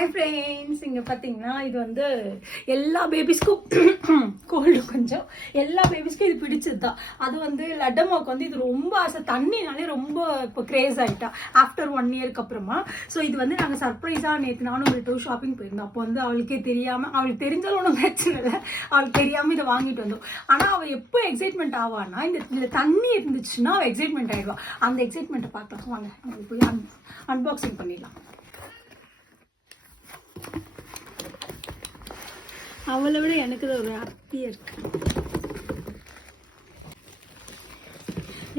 Hi friends, இங்கே பார்த்தீங்கன்னா இது வந்து எல்லா பேபிஸ்க்கும் கோல்டு, கொஞ்சம் எல்லா பேபிஸ்க்கும் இது பிடிச்சது தான். அது வந்து லட்டம்மாவுக்கு வந்து இது ரொம்ப ஆசை, தண்ணினாலே ரொம்ப இப்போ கிரேஸ் ஆகிட்டா ஆஃப்டர் 1 இயருக்கு அப்புறமா. ஸோ இது வந்து நாங்கள் சர்ப்ரைஸாக நேற்று நானும் உங்கள்கிட்ட ஷாப்பிங் போயிருந்தோம். அப்போ வந்து அவளுக்கே தெரியாமல், அவளுக்கு தெரிஞ்சாலும் ஒன்றும் பிரச்சனை இல்லை, அவளுக்கு தெரியாமல் இதை வாங்கிட்டு வந்தோம். ஆனால் அவள் எப்போ எக்ஸைட்மெண்ட் ஆவான்னா, இந்த தண்ணி இருந்துச்சுன்னா அவள் எக்ஸைட்மெண்ட் ஆகிடுவா. அந்த எக்ஸைட்மெண்ட்டை பார்க்கலாம் வாங்க, நம்ம போய் அன்பாக்சிங் பண்ணிடலாம். அவளை விட எனக்கு தான் ஒரு ஹாப்பியா இருக்கு.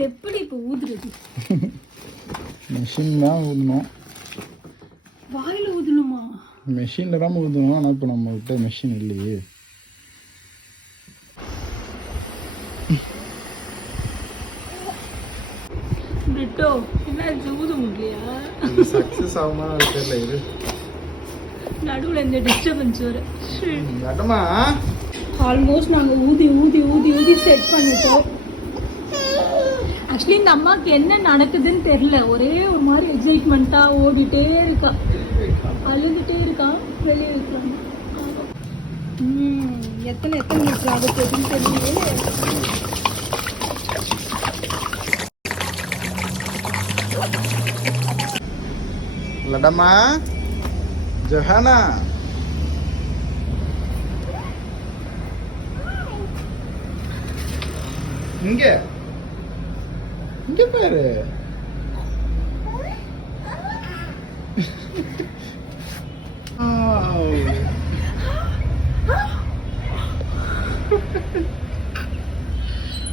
எப்படி இப்போ ஊதுறது? மெஷின் தான் ஊதணும். வாயில ஊதணுமா? மெஷின்ல தான் ஊதணும். ஆனால் இப்போ நம்ம கிட்ட மெஷின் இல்லையே. பிரிட்டோ என்ன ஊத முடியலையா? சக்சஸ் ஆகுமா தெரியல. இது நடுவில் இந்த டிஸ்டர்பன்ஸ் வர லட்டம்மா ஆல்மோஸ்ட் நாங்கள் ஊதி ஊதி ஊதி ஊதி செட் பண்ணிட்டோம். ஆக்சுவலி இந்த அம்மாவுக்கு என்ன நடக்குதுன்னு தெரியல, ஒரே ஒரு மாதிரி எக்ஸைட்மெண்ட்டா ஓடிட்டே இருக்கா, அழுதுட்டே இருக்கா. வெளியே வைக்கிறாங்க. எத்தனை லிட்டர் ஆகுதுன்னு தெரியல. லட்டம்மா ஜொஹானா இங்க இங்க பாரு.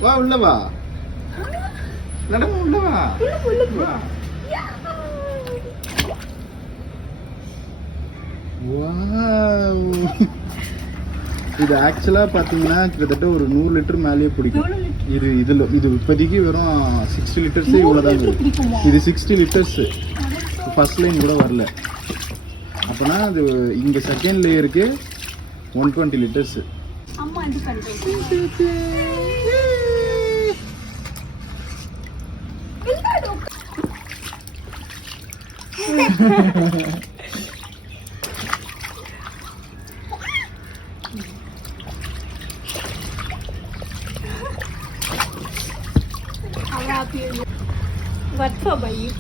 வா உள்ள வா. லட்டம்மா உள்ள வா. இது ஆக்சுவலா பாத்தீங்கன்னா கிட்டத்தட்ட ஒரு 100 லிட்டர் மேலேயே பிடிக்கும். இது இப்போதைக்கு வெறும் 60 லிட்டர்ஸ் இவ்வளவுதான். இது 60 லிட்டர்ஸ். ஃபர்ஸ்ட் லைன் கூட வரல. அப்பனா அது இங்க செகண்ட் லேயருக்கு 120 லிட்டர்ஸ். அம்மா இது பண்றேன். What for by you?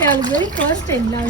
Yeah, very first time now.